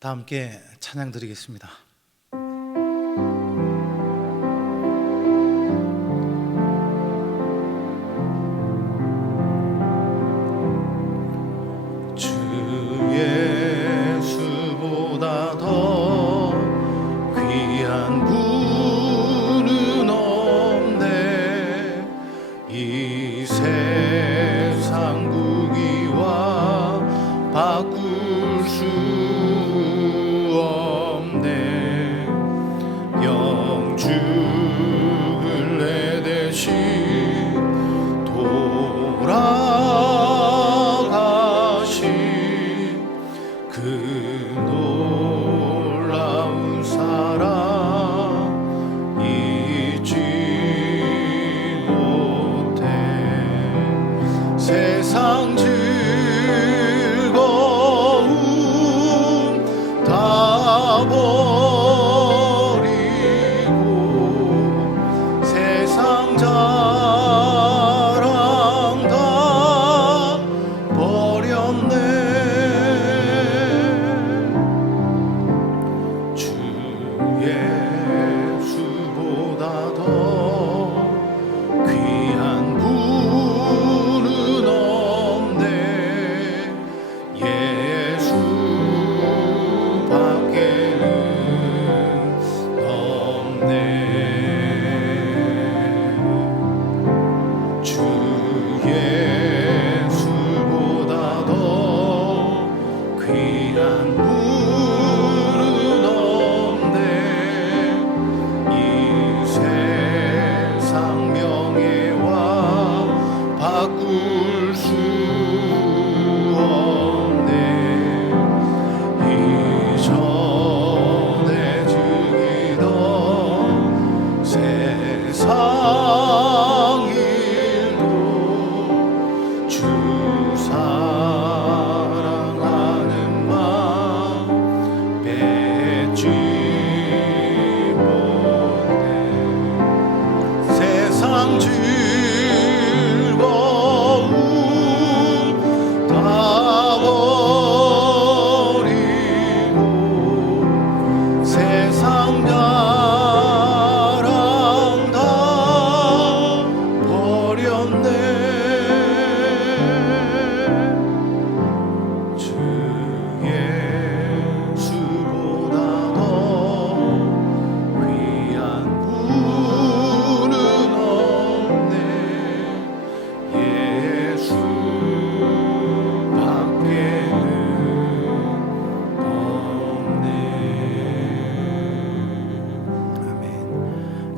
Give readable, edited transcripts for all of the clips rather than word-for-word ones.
다 함께 찬양 드리겠습니다. 주 예수보다 더 귀한 분은 없네. 이 세상 부귀와 바꿀 수 없네. 영주를 내 대신 돌아가신 그 놀라운 사랑 잊지 못해. 세상 즐거움 다 버리고 세상 자랑 다 버렸네. 주 예수보다 더 귀한 분은 없네. 예수밖에는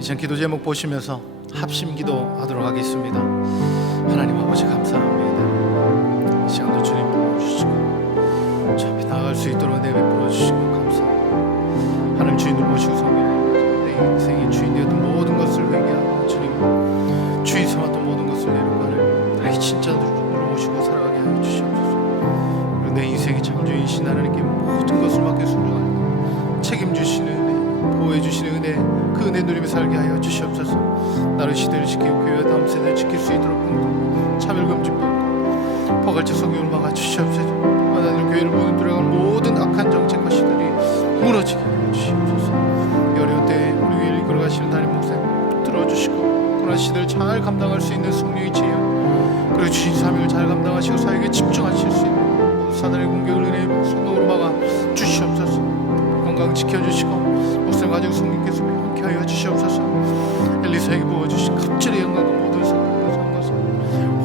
이전 기도 제목 보시면서 합심 기도하도록 하겠습니다. 하나님 아버지 감사합니다. 이 시간도 주님 불러주시고 참히 나아갈 수 있도록 은혜 베풀어 주시고 감사합니다. 하나님 주인을 모시고 섬기는 내 인생의 주인 되었던 모든 것을 회개하고 주님 주인 삼았던 모든 것을 내려가는 나의 진짜 주인으로 모시고 살아가게 하여 주시옵소서. 그리고 내 인생의 참주인이신 하나님께 모든 것을 맡겨 순종하고 책임주시는 은혜, 보호해주시는 은혜, 그 은혜 누리며 살게 하여 주시옵소서. 나를 시대를 지키고 교회와 다음 세대를 지킬 수 있도록 평등 차별금지법 포괄적 성경을 막아 주시옵소서. 하나님 교회를 모든 들어가는 모든 악한 정책과 시들이 무너지게 하여 주시옵소서. 이 어려운 때에 우리 위를 이끌어가시는 담임 목사님 들어주시고 고난 시대를 잘 감당할 수 있는 성령의 지혜 그리고 주신 사명을 잘 감당하시고 사역에 집중하실 수 있는 모든 사단의 공격을 은혜의 성령으로 막아 주시옵소서. 건강 지켜주시고 목사님 가정 성령께서 함께 하여 주시옵소서. 엘리사에게 부어주신 갑절의 영광과 모든 상관없어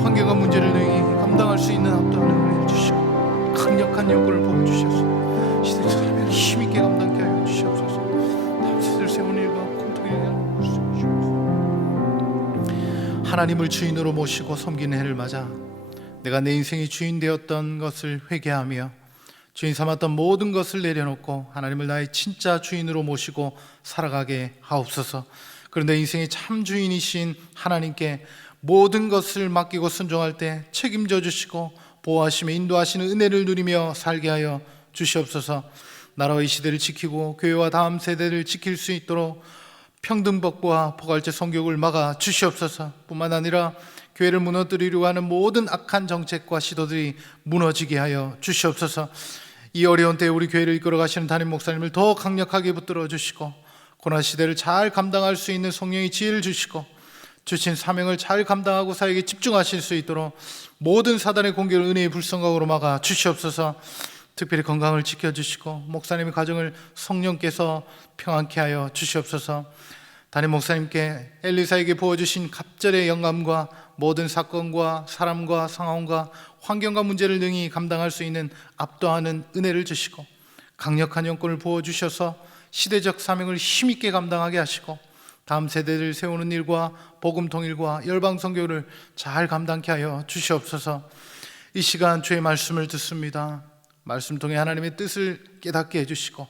환경과 문제를 능히 감당할 수 있는 압도하는 은혜를 주시고 강력한 여건을 부어주셔서 시대 사람을 힘있게 감당케 하여 주시옵소서. 다음 세대를 세우는 일과 공통의 영향을 주시옵소서. 하나님을 주인으로 모시고 섬기는 해를 맞아 내가 내 인생의 주인 되었던 것을 회개하며 주인 삼았던 모든 것을 내려놓고 하나님을 나의 진짜 주인으로 모시고 살아가게 하옵소서. 그런데 인생의 참 주인이신 하나님께 모든 것을 맡기고 순종할 때 책임져 주시고 보호하시며 인도하시는 은혜를 누리며 살게 하여 주시옵소서. 나라와 이 시대를 지키고 교회와 다음 세대를 지킬 수 있도록 평등법과 포괄적 성교육을 막아 주시옵소서. 뿐만 아니라 교회를 무너뜨리려고 하는 모든 악한 정책과 시도들이 무너지게 하여 주시옵소서. 이 어려운 때에 우리 교회를 이끌어가시는 담임 목사님을 더 강력하게 붙들어 주시고 고난 시대를 잘 감당할 수 있는 성령의 지혜를 주시고 주신 사명을 잘 감당하고 사역에 집중하실 수 있도록 모든 사단의 공격을 은혜의 불성각으로 막아 주시옵소서. 특별히 건강을 지켜주시고 목사님의 가정을 성령께서 평안케 하여 주시옵소서. 담임 목사님께 엘리사에게 부어주신 갑절의 영감과 모든 사건과 사람과 상황과 환경과 문제를 능히 감당할 수 있는 압도하는 은혜를 주시고 강력한 영권을 부어주셔서 시대적 사명을 힘있게 감당하게 하시고 다음 세대를 세우는 일과 복음 통일과 열방 선교를 잘 감당케 하여 주시옵소서. 이 시간 주의 말씀을 듣습니다. 말씀 통해 하나님의 뜻을 깨닫게 해주시고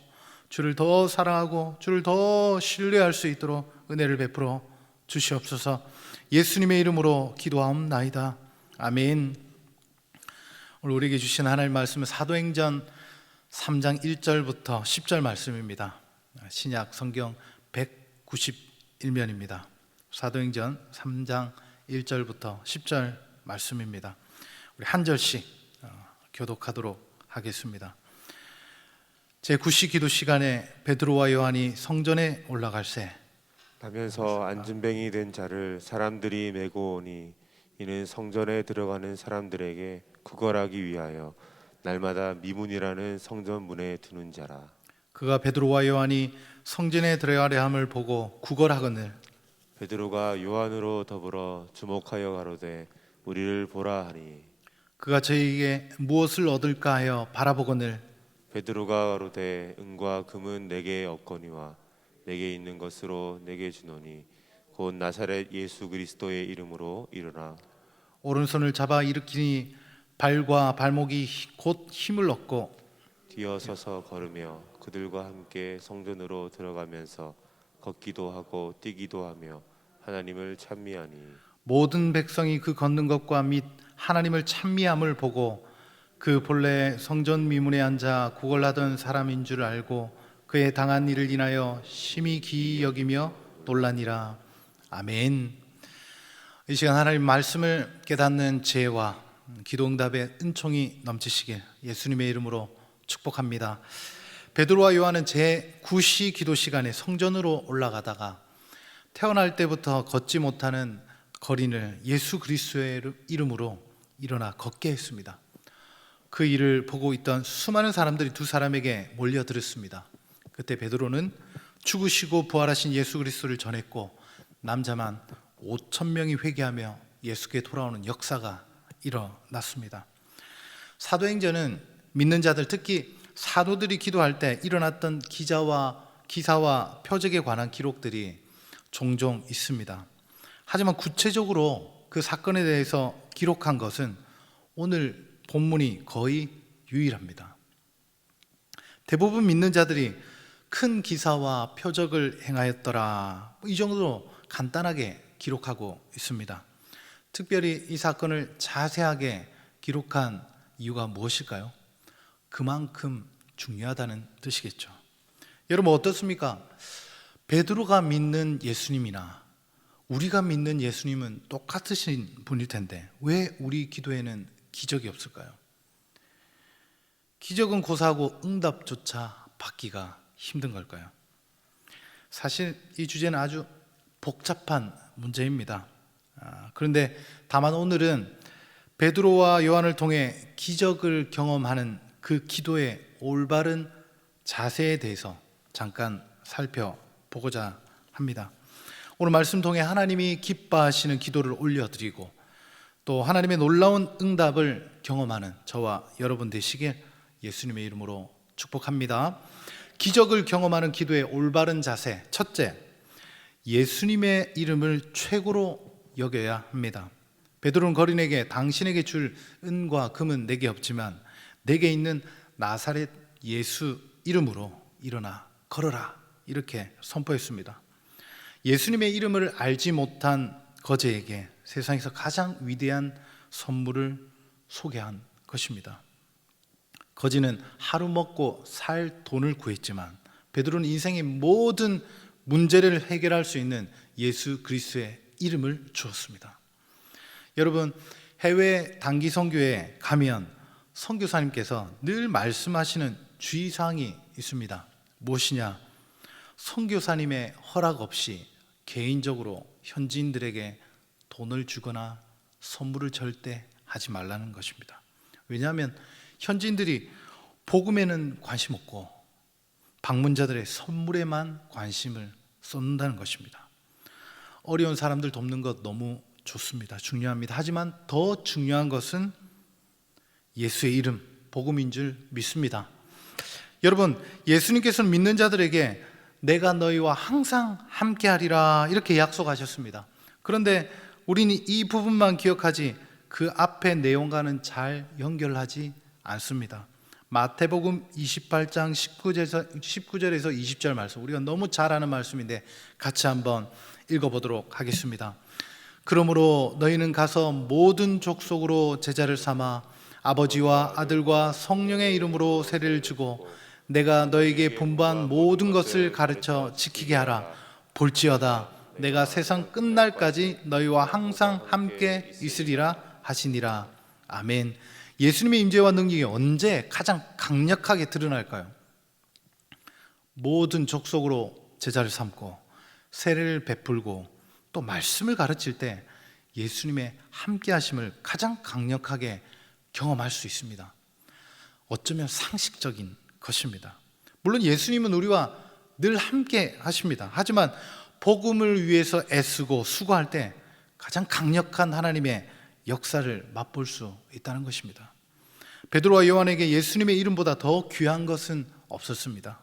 주를 더 사랑하고 주를 더 신뢰할 수 있도록 은혜를 베풀어 주시옵소서. 예수님의 이름으로 기도하옵나이다. 아멘. 오늘 우리에게 주신 하나님의 말씀은 사도행전 3장 1절부터 10절 말씀입니다. 신약 성경 191면입니다. 사도행전 3장 1절부터 10절 말씀입니다. 우리 한 절씩 교독하도록 하겠습니다. 제9시 기도 시간에 베드로와 요한이 성전에 올라갈새 가면서 안진뱅이 된 자를 사람들이 메고 오니 이는 성전에 들어가는 사람들에게 구걸하기 위하여 날마다 미문이라는 성전 문에 두는 자라. 그가 베드로와 요한이 성전에 들어가려 함을 보고 구걸하거늘 베드로가 요한으로 더불어 주목하여 가로되 우리를 보라 하니 그가 저희에게 무엇을 얻을까 하여 바라보거늘 베드로가 가로되 은과 금은 내게 없거니와 내게 있는 것으로 내게 주노니 곧 나사렛 예수 그리스도의 이름으로 일어나. 오른손을 잡아 일으키니 발과 발목이 곧 힘을 얻고 뛰어서서 걸으며 그들과 함께 성전으로 들어가면서 걷기도 하고 뛰기도 하며 하나님을 찬미하니 모든 백성이 그 걷는 것과 및 하나님을 찬미함을 보고 그 본래 성전 미문에 앉아 구걸하던 사람인 줄 알고 그의 당한 일을 인하여 심히 기이 여기며 놀라니라. 아멘. 이 시간 하나님 말씀을 깨닫는 지혜와 기도응답의 은총이 넘치시길 예수님의 이름으로 축복합니다. 베드로와 요한은 제9시 기도 시간에 성전으로 올라가다가 태어날 때부터 걷지 못하는 거린을 예수 그리스도의 이름으로 일어나 걷게 했습니다. 그 일을 보고 있던 수많은 사람들이 두 사람에게 몰려들었습니다. 그때 베드로는 죽으시고 부활하신 예수 그리스도를 전했고 남자만 5,000명이 회개하며 예수께 돌아오는 역사가 일어났습니다. 사도행전은 믿는 자들, 특히 사도들이 기도할 때 일어났던 기사와 표적에 관한 기록들이 종종 있습니다. 하지만 구체적으로 그 사건에 대해서 기록한 것은 오늘 본문이 거의 유일합니다. 대부분 믿는 자들이 큰 기사와 표적을 행하였더라, 이 정도로 간단하게 기록하고 있습니다. 특별히 이 사건을 자세하게 기록한 이유가 무엇일까요? 그만큼 중요하다는 뜻이겠죠. 여러분 어떻습니까? 베드로가 믿는 예수님이나 우리가 믿는 예수님은 똑같으신 분일 텐데 왜 우리 기도에는 기적이 없을까요? 기적은 고사하고 응답조차 받기가 힘든 걸까요? 사실 이 주제는 아주 복잡한 문제입니다. 그런데 다만 오늘은 베드로와 요한을 통해 기적을 경험하는 그 기도의 올바른 자세에 대해서 잠깐 살펴보고자 합니다. 오늘 말씀 통해 하나님이 기뻐하시는 기도를 올려드리고 또 하나님의 놀라운 응답을 경험하는 저와 여러분 되시길 예수님의 이름으로 축복합니다. 기적을 경험하는 기도의 올바른 자세, 첫째, 예수님의 이름을 최고로 여겨야 합니다. 베드로는 거린에게 당신에게 줄 은과 금은 내게 없지만 내게 있는 나사렛 예수 이름으로 일어나 걸어라, 이렇게 선포했습니다. 예수님의 이름을 알지 못한 거제에게 세상에서 가장 위대한 선물을 소개한 것입니다. 거지는 하루 먹고 살 돈을 구했지만 베드로는 인생의 모든 문제를 해결할 수 있는 예수 그리스도의 이름을 주었습니다. 여러분, 해외 단기 선교에 가면 선교사님께서 늘 말씀하시는 주의사항이 있습니다. 무엇이냐? 선교사님의 허락 없이 개인적으로 현지인들에게 돈을 주거나 선물을 절대 하지 말라는 것입니다. 왜냐하면 현지인들이 복음에는 관심 없고 방문자들의 선물에만 관심을 쏟는다는 것입니다. 어려운 사람들 돕는 것 너무 좋습니다. 중요합니다. 하지만 더 중요한 것은 예수의 이름, 복음인 줄 믿습니다. 여러분, 예수님께서는 믿는 자들에게 내가 너희와 항상 함께하리라 이렇게 약속하셨습니다. 그런데 우리는 이 부분만 기억하지 그 앞의 내용과는 잘 연결하지 않습니다. 마태복음 28장 19절에서 20절 말씀, 우리가 너무 잘 아는 말씀인데 같이 한번 읽어보도록 하겠습니다. 그러므로 너희는 가서 모든 족속으로 제자를 삼아 아버지와 아들과 성령의 이름으로 세례를 주고 내가 너에게 분부한 모든 것을 가르쳐 지키게 하라. 볼지어다 내가 세상 끝날까지 너희와 항상 함께 있으리라 하시니라. 아멘. 예수님의 임재와 능력이 언제 가장 강력하게 드러날까요? 모든 족속으로 제자를 삼고 세례를 베풀고 또 말씀을 가르칠 때 예수님의 함께 하심을 가장 강력하게 경험할 수 있습니다. 어쩌면 상식적인 것입니다. 물론 예수님은 우리와 늘 함께 하십니다. 하지만 복음을 위해서 애쓰고 수고할 때 가장 강력한 하나님의 역사를 맛볼 수 있다는 것입니다. 베드로와 요한에게 예수님의 이름보다 더 귀한 것은 없었습니다.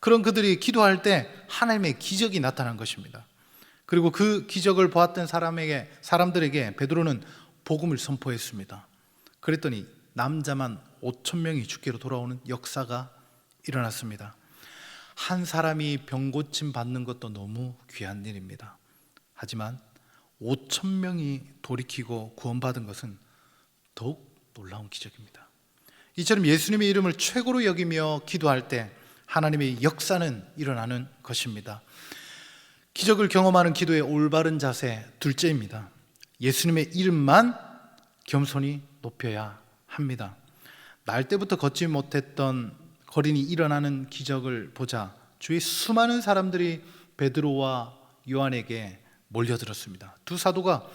그런 그들이 기도할 때 하나님의 기적이 나타난 것입니다. 그리고 그 기적을 보았던 사람들에게 베드로는 복음을 선포했습니다. 그랬더니 남자만 5,000명이 주께로 돌아오는 역사가 일어났습니다. 한 사람이 병고침 받는 것도 너무 귀한 일입니다. 하지만 5,000명이 돌이키고 구원받은 것은 더욱 놀라운 기적입니다. 이처럼 예수님의 이름을 최고로 여기며 기도할 때 하나님의 역사는 일어나는 것입니다. 기적을 경험하는 기도의 올바른 자세, 둘째입니다. 예수님의 이름만 겸손히 높여야 합니다. 날 때부터 걷지 못했던 거린이 일어나는 기적을 보자 주위 수많은 사람들이 베드로와 요한에게 몰려들었습니다. 두 사도가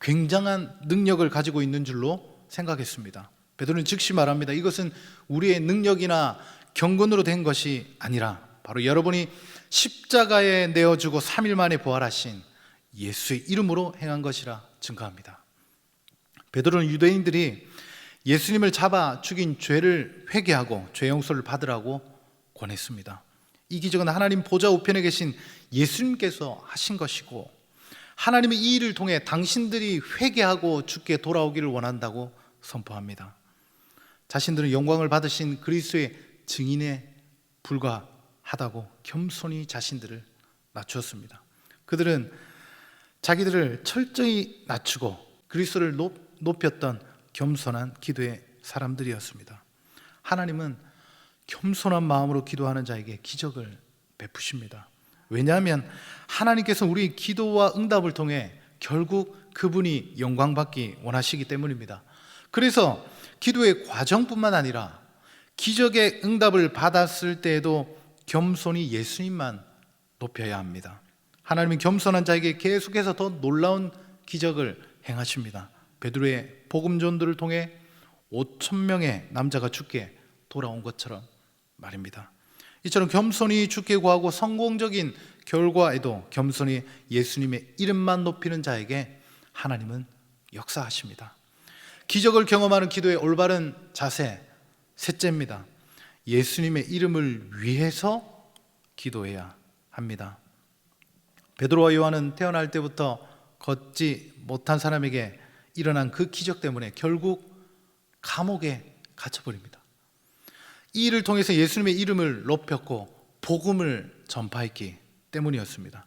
굉장한 능력을 가지고 있는 줄로 생각했습니다. 베드로는 즉시 말합니다. 이것은 우리의 능력이나 경건으로 된 것이 아니라 바로 여러분이 십자가에 내어주고 3일 만에 부활하신 예수의 이름으로 행한 것이라 증거합니다. 베드로는 유대인들이 예수님을 잡아 죽인 죄를 회개하고 죄 용서를 받으라고 권했습니다. 이 기적은 하나님 보좌 우편에 계신 예수님께서 하신 것이고, 하나님의 이 일을 통해 당신들이 회개하고 주께 돌아오기를 원한다고 선포합니다. 자신들은 영광을 받으신 그리스도의 증인에 불과하다고 겸손히 자신들을 낮추었습니다. 그들은 자기들을 철저히 낮추고 그리스도를 높였던 겸손한 기도의 사람들이었습니다. 하나님은 겸손한 마음으로 기도하는 자에게 기적을 베푸십니다. 왜냐하면 하나님께서 우리 기도와 응답을 통해 결국 그분이 영광받기 원하시기 때문입니다. 그래서 기도의 과정뿐만 아니라 기적의 응답을 받았을 때에도 겸손히 예수님만 높여야 합니다. 하나님은 겸손한 자에게 계속해서 더 놀라운 기적을 행하십니다. 베드로의 복음 전도를 통해 5,000명의 남자가 주께 돌아온 것처럼 말입니다. 이처럼 겸손히 주께 구하고 성공적인 결과에도 겸손히 예수님의 이름만 높이는 자에게 하나님은 역사하십니다. 기적을 경험하는 기도의 올바른 자세, 셋째입니다. 예수님의 이름을 위해서 기도해야 합니다. 베드로와 요한은 태어날 때부터 걷지 못한 사람에게 일어난 그 기적 때문에 결국 감옥에 갇혀버립니다. 이 일을 통해서 예수님의 이름을 높였고 복음을 전파했기 때문이었습니다.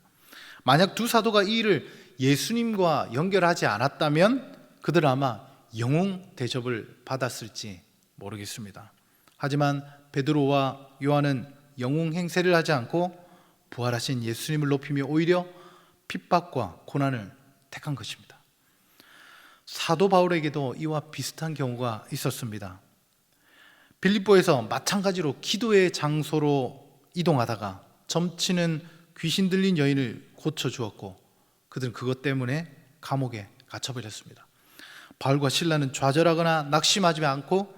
만약 두 사도가 이 일을 예수님과 연결하지 않았다면 그들은 아마 영웅 대접을 받았을지 모르겠습니다. 하지만 베드로와 요한은 영웅 행세를 하지 않고 부활하신 예수님을 높이며 오히려 핍박과 고난을 택한 것입니다. 사도 바울에게도 이와 비슷한 경우가 있었습니다. 빌립보에서 마찬가지로 기도의 장소로 이동하다가 점치는 귀신 들린 여인을 고쳐주었고 그들은 그것 때문에 감옥에 갇혀버렸습니다. 바울과 실라는 좌절하거나 낙심하지 않고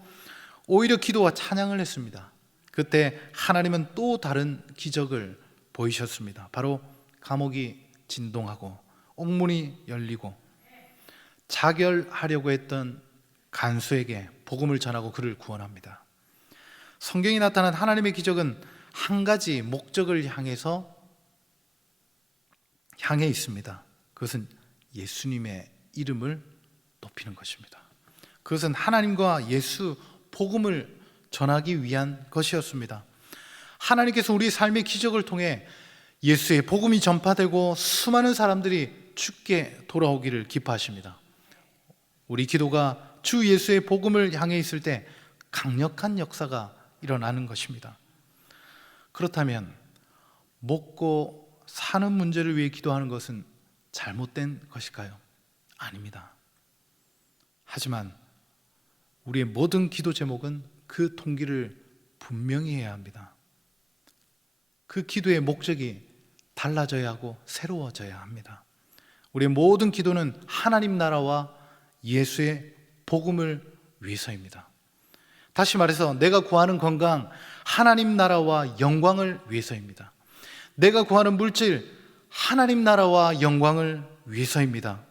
오히려 기도와 찬양을 했습니다. 그때 하나님은 또 다른 기적을 보이셨습니다. 바로 감옥이 진동하고 옥문이 열리고 자결하려고 했던 간수에게 복음을 전하고 그를 구원합니다. 성경에 나타난 하나님의 기적은 한 가지 목적을 향해 있습니다. 그것은 예수님의 이름을 높이는 것입니다. 그것은 하나님과 예수 복음을 전하기 위한 것이었습니다. 하나님께서 우리 삶의 기적을 통해 예수의 복음이 전파되고 수많은 사람들이 주께 돌아오기를 기뻐하십니다. 우리 기도가 주 예수의 복음을 향해 있을 때 강력한 역사가 일어나는 것입니다. 그렇다면 먹고 사는 문제를 위해 기도하는 것은 잘못된 것일까요? 아닙니다. 하지만 우리의 모든 기도 제목은 그 동기를 분명히 해야 합니다. 그 기도의 목적이 달라져야 하고 새로워져야 합니다. 우리의 모든 기도는 하나님 나라와 예수의 복음을 위해서입니다. 다시 말해서 내가 구하는 건강, 하나님 나라와 영광을 위해서입니다. 내가 구하는 물질, 하나님 나라와 영광을 위해서입니다.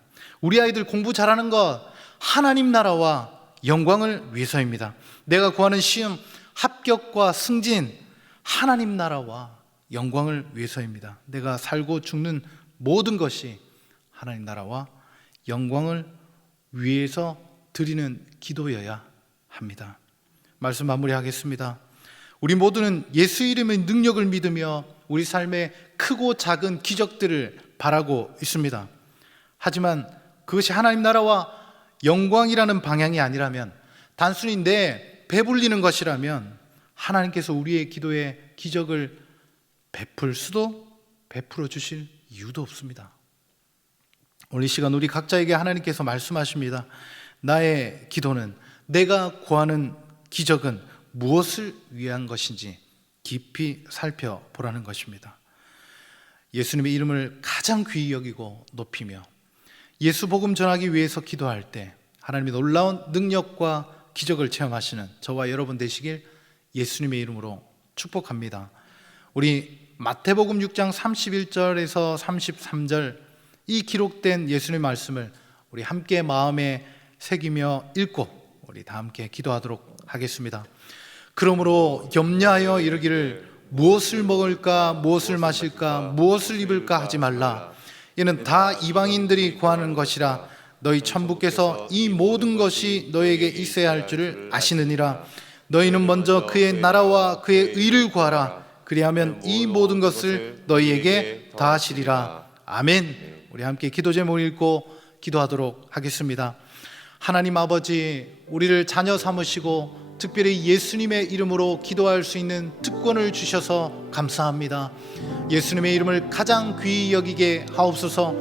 우리 아이들 공부 잘하는 것, 하나님 나라와 영광을 위해서입니다. 내가 구하는 시험, 합격과 승진, 하나님 나라와 영광을 위해서입니다. 내가 살고 죽는 모든 것이 하나님 나라와 영광을 위해서 드리는 기도여야 합니다. 말씀 마무리하겠습니다. 우리 모두는 예수 이름의 능력을 믿으며 우리 삶의 크고 작은 기적들을 바라고 있습니다. 하지만 그것이 하나님 나라와 영광이라는 방향이 아니라면, 단순히 내 배불리는 것이라면 하나님께서 우리의 기도에 기적을 베풀 수도 베풀어 주실 이유도 없습니다. 오늘 이 시간 우리 각자에게 하나님께서 말씀하십니다. 나의 기도는, 내가 구하는 기적은 무엇을 위한 것인지 깊이 살펴보라는 것입니다. 예수님의 이름을 가장 귀히 여기고 높이며 예수 복음 전하기 위해서 기도할 때 하나님의 놀라운 능력과 기적을 체험하시는 저와 여러분 되시길 예수님의 이름으로 축복합니다. 우리 마태복음 6장 31절에서 33절 이 기록된 예수님의 말씀을 우리 함께 마음에 새기며 읽고 우리 다 함께 기도하도록 하겠습니다. 그러므로 염려하여 이르기를 무엇을 먹을까, 무엇을 마실까, 무엇을 입을까 하지 말라. 이는 다 이방인들이 구하는 것이라. 너희 천부께서 이 모든 것이 너에게 있어야 할 줄을 아시느니라. 너희는 먼저 그의 나라와 그의 의를 구하라. 그리하면 이 모든 것을 너희에게 더하시리라. 아멘. 우리 함께 기도 제목을 읽고 기도하도록 하겠습니다. 하나님 아버지, 우리를 자녀 삼으시고 특별히 예수님의 이름으로 기도할 수 있는 특권을 주셔서 감사합니다. 예수님의 이름을 가장 귀히 여기게 하옵소서.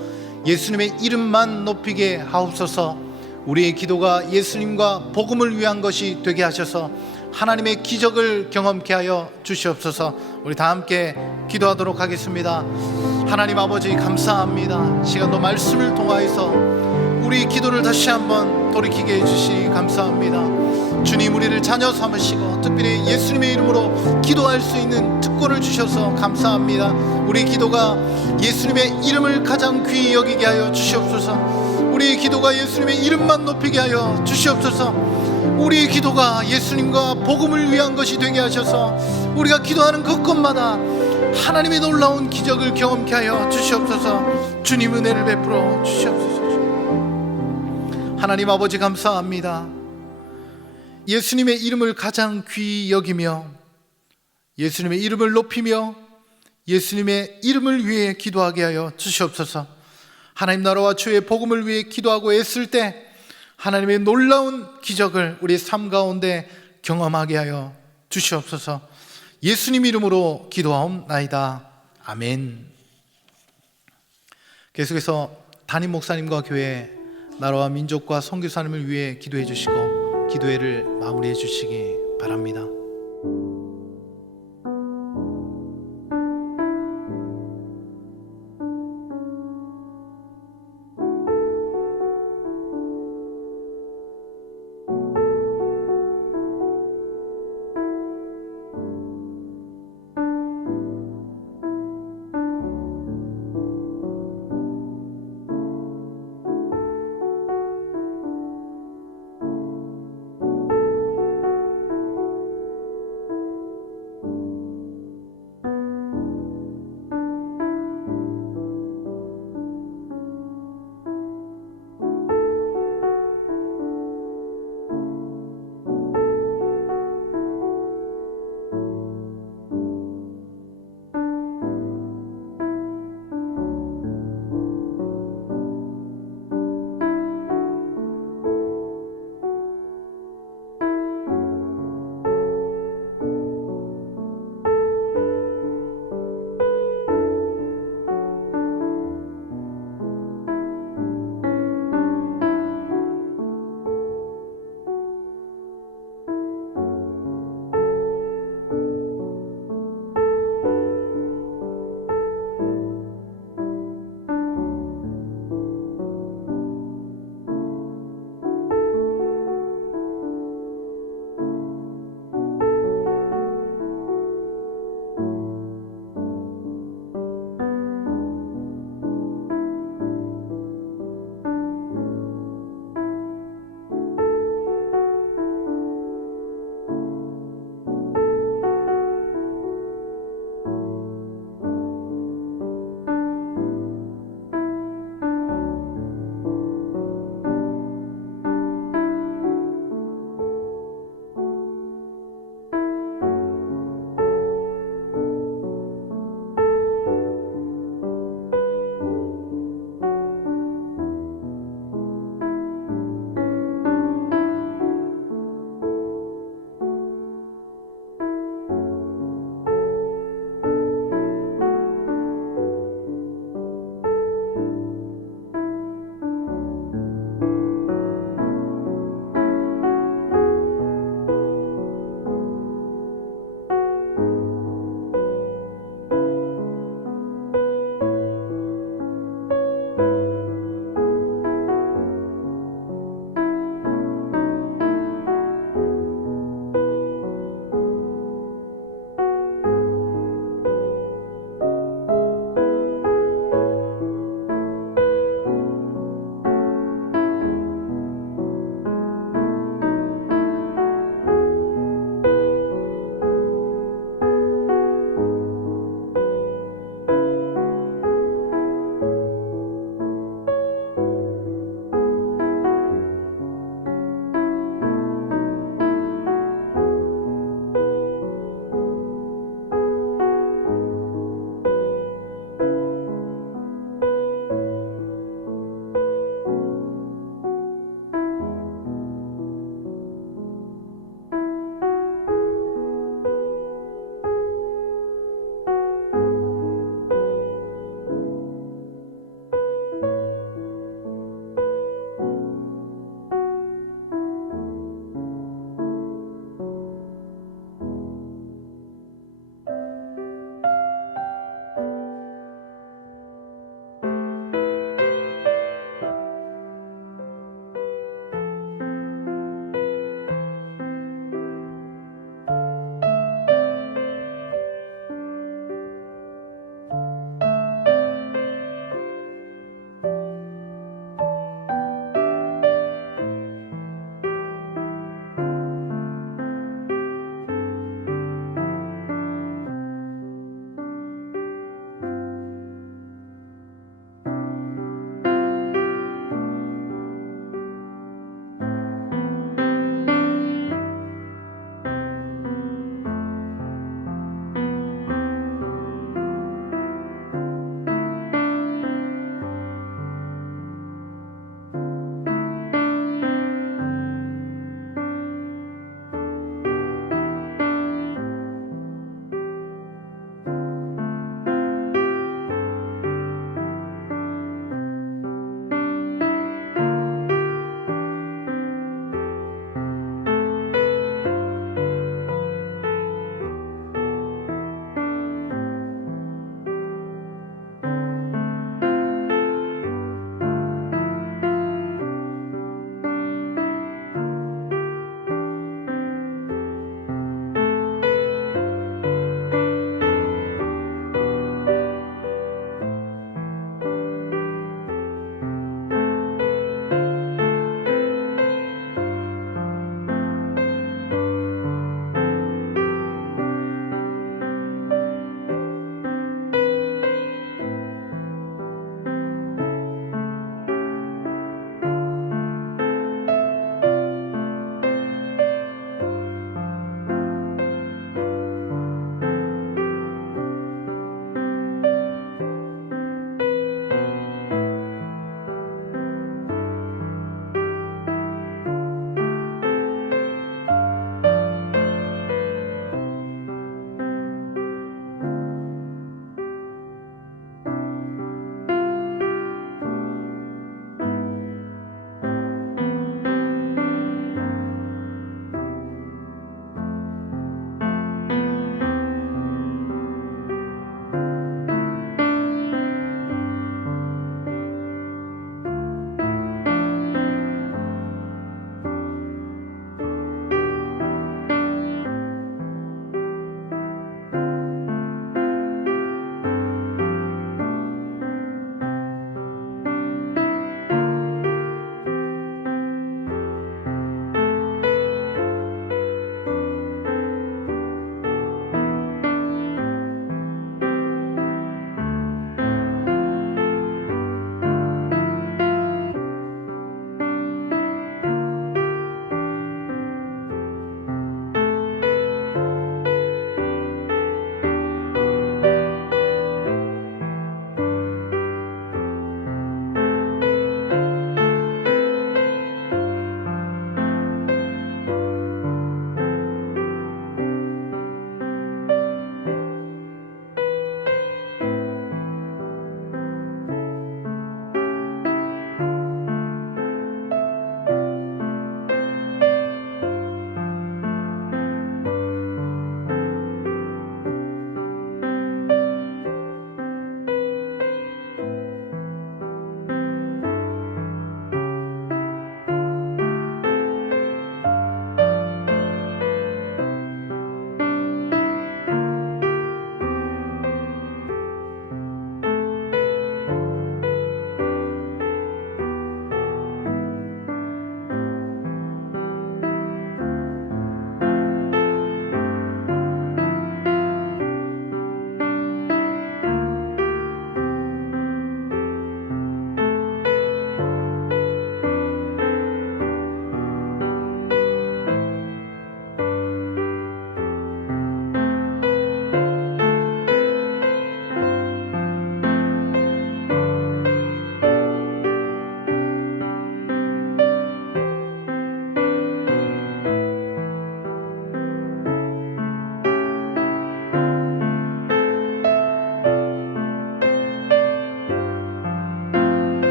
예수님의 이름만 높이게 하옵소서. 우리의 기도가 예수님과 복음을 위한 것이 되게 하셔서 하나님의 기적을 경험케 하여 주시옵소서. 우리 다 함께 기도하도록 하겠습니다. 하나님 아버지, 감사합니다. 시간도 말씀을 통하여서 우리 기도를 다시 한번 돌이키게 해주시 감사합니다. 주님, 우리를 자녀 삼으시고 특별히 예수님의 이름으로 기도할 수 있는 특권을 주셔서 감사합니다. 우리 기도가 예수님의 이름을 가장 귀히 여기게 하여 주시옵소서. 우리 기도가 예수님의 이름만 높이게 하여 주시옵소서. 우리 기도가 예수님과 복음을 위한 것이 되게 하셔서 우리가 기도하는 그것마다 하나님의 놀라운 기적을 경험케 하여 주시옵소서. 주님, 은혜를 베풀어 주시옵소서. 하나님 아버지, 감사합니다. 예수님의 이름을 가장 귀히 여기며 예수님의 이름을 높이며 예수님의 이름을 위해 기도하게 하여 주시옵소서. 하나님 나라와 주의 복음을 위해 기도하고 애쓸 때 하나님의 놀라운 기적을 우리 삶 가운데 경험하게 하여 주시옵소서. 예수님 이름으로 기도하옵나이다. 아멘. 계속해서 담임 목사님과 교회, 나라와 민족과 선교사님을 위해 기도해 주시고 기도회를 마무리해 주시기 바랍니다.